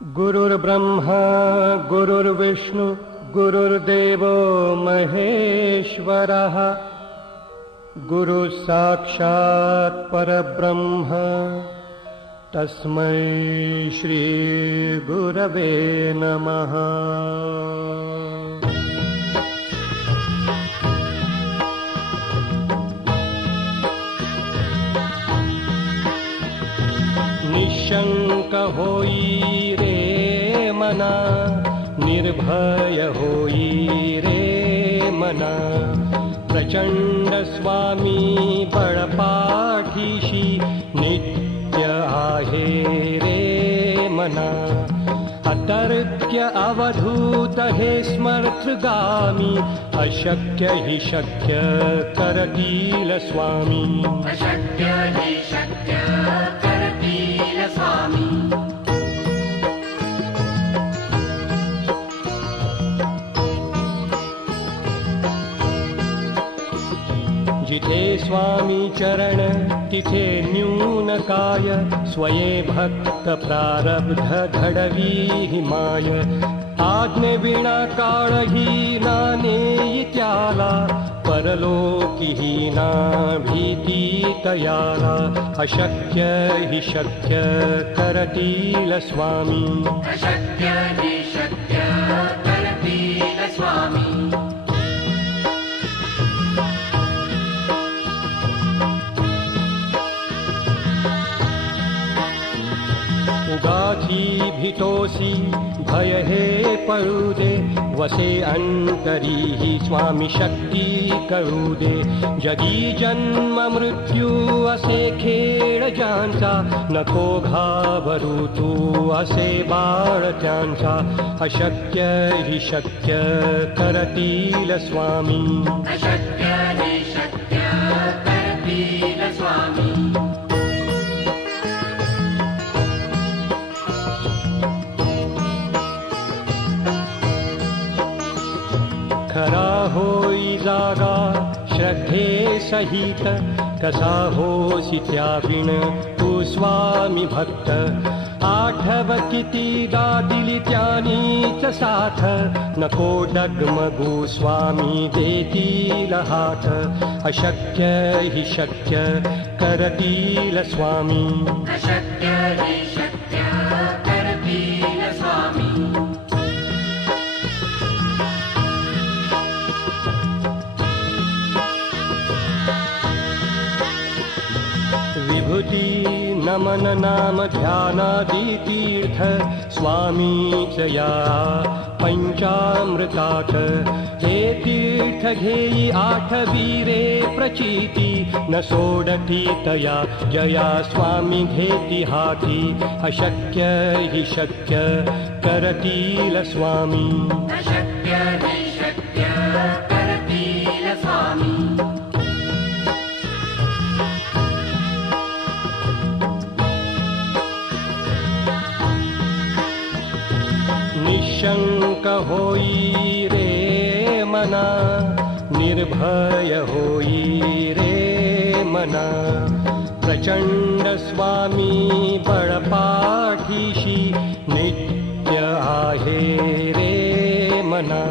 गुरुर्ब्रह्मा गुरुर्विष्णु गुरुर्देवो महेश्वरः गुरुः साक्षात् परब्रह्म तस्मै श्री गुरवे नमः। निशंक होई रे मना, निर्भय होई रे मना, प्रचंड स्वामी बळपाठीशी नित्य आहे रे मना। अतर्क्य अवधूत हे स्मर्थगामी, अशक्य हि शक्य करतील स्वामी। अशक्य हि शक्य करतील स्वामी। जिथे स्वामी चरण तिथे न्यून काय, स्वये भक्त प्रारब्ध घडवी माय। आज्ञे विना काळही ना नेई त्याला, परलोकीही ना भीती तयाला। अशक्य हि शक्य करतील स्वामी। अशक्य हि शक्य करतील स्वामी। उगाची भीतोसी भय हे पळू दे, वसे अंतरी ही स्वामी शक्ती करू दे। जगी जन्म मृत्यू असे खेळ ज्यांचा, नको घाबरू तू असे बाळ त्यांचा। अशक्य हि शक्य करतील स्वामी। अशक्य हि शक्य करतील स्वामी। खरा होई जागा श्रद्धे सहित, कसा होसी त्याविण तू स्वामी भक्त। आठव कितीदा दिली त्यानीच साथ, नको डगमगू स्वामी देतील हात। अशक्य हि शक्य करतील स्वामी। अशक्य हि शक्य करतील स्वामी। विभूती नमन नाम ध्यानादि तीर्थ, स्वामीच या पंचामृतात। हे तीर्थ घेई आठवी रे प्रचिती, न सोडती तया जया स्वामी घेती हाती। अशक्य हि शक्य करतील स्वामी। अशक्य हि शक्य करतील स्वामी। निशंक होई रे मना, निर्भय होई रे मना। प्रचंड स्वामी बळपाठीशी नित्य आहे रे मना।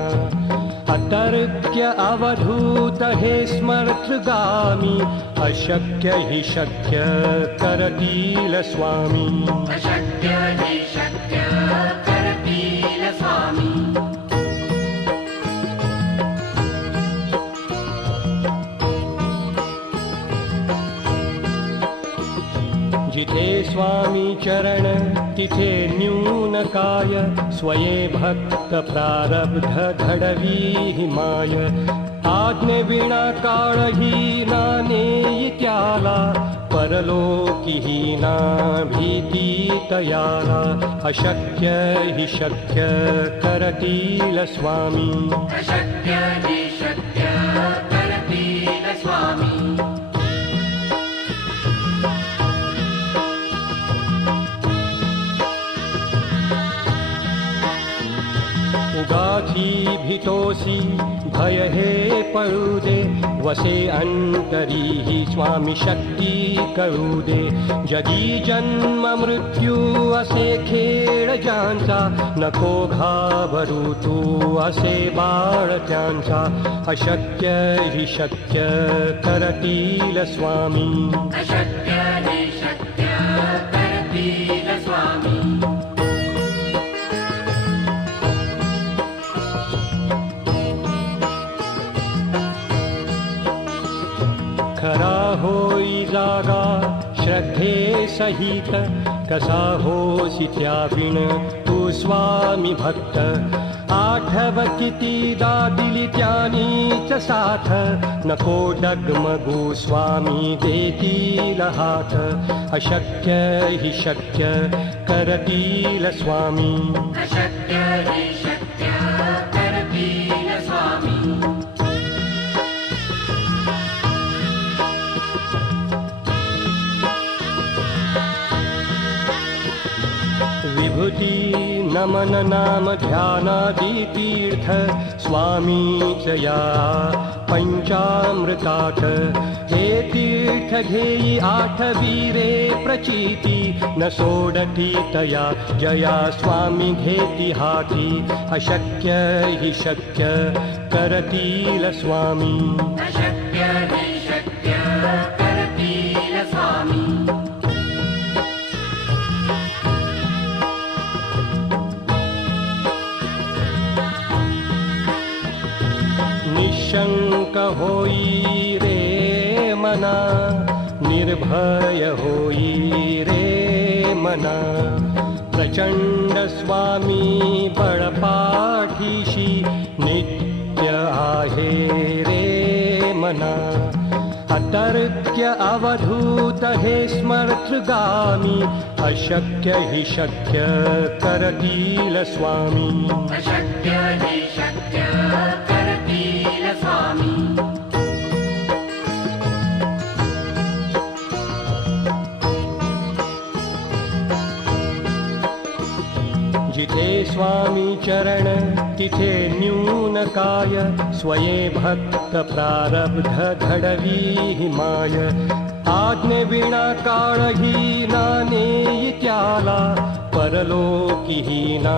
अतर्क्य अवधूत हे स्मर्थगामी, अशक्य हि शक्य करतील स्वामी। अशक्य हि शक्य करतील स्वामी। जिथे स्वामी चरण तिथे न्यून काय, स्वये भक्त प्रारब्ध घडवी माय। आज्ञे विना काळही ना नेई त्याला, परलोकीही ना भीती तयाला। अशक्य हि शक्य करतील स्वामी। अशक्य हि शक्य करतील स्वामी। उगाची भीतोसी भय हे पळू दे, वसे अंतरी ही स्वामी शक्ती करू दे. जगी जन्म मृत्यू असे खेळ ज्यांचा नको घाबरू तू असे बाळ त्यांचा अशक्य हि शक्य करतील स्वामी अशक्य हि शक्य करतील स्वामी खरा होई जागा श्रद्धे सहित कसा होसी त्याविण तू स्वामी भक्त आठव कितीदा दिली त्यानीच साथ नको डगमगू स्वामी देतील हात अशक्य हि शक्य करतील स्वामी अशक्य हि शक्य करतील स्वामी विभूती नमन नाम ध्यानादि तीर्थ स्वामीच या पंचामृतात हे तीर्थ घेई आठवीरे प्रचिती न सोडती तया जया स्वामी घेती हाती अशक्य हि शक्य करतील स्वामी अशक्य हि शक्य करतील स्वामी निशंक होई रे मना निर्भय होई रे मना प्रचंड स्वामी बळपाठीशी नित्य आहे रे मना अतर्क्य अवधूत हे स्मर्तृगामी अशक्य हि शक्य करतील स्वामी अशक्य हि शक्य करतील स्वामी जिथे स्वामी चरण तिथे न्यून काय स्वये भक्त प्रारब्ध घडवी हिमाय आज्ञे विना काळही नाने त्याला परलोकी ना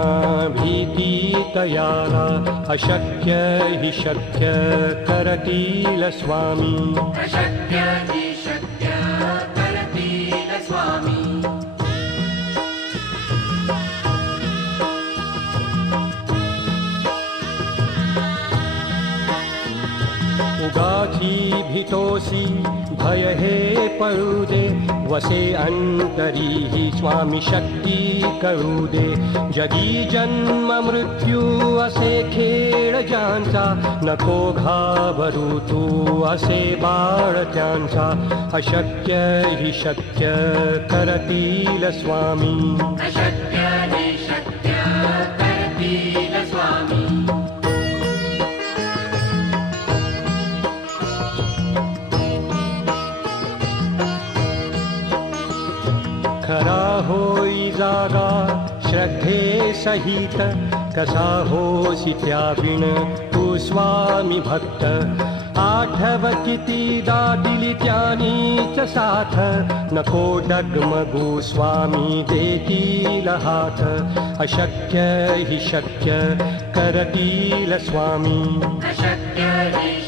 भीती तयाला अशक्य हि शक्य करतील स्वामी अशक्य हि शक्य करतील स्वामी उगाची भीतोसी भय हे पळू दे वसे अंतरी ही स्वामी शक्ती कळू दे जगी जन्म मृत्यू असे खेळ ज्यांचा नको घाबरू तू असे बाळ त्यांचा अशक्य हि शक्य करतील स्वामी अशक्य हि शक्य करतील स्वामी खरा होई जागा श्रद्धे सहित कसा होसी त्याविण तू स्वामी भक्त आठव कितीदा दिली त्यानीच साथ नको डगमगू स्वामी देतील हात अशक्य हि शक्य करतील स्वामी अशक्य हि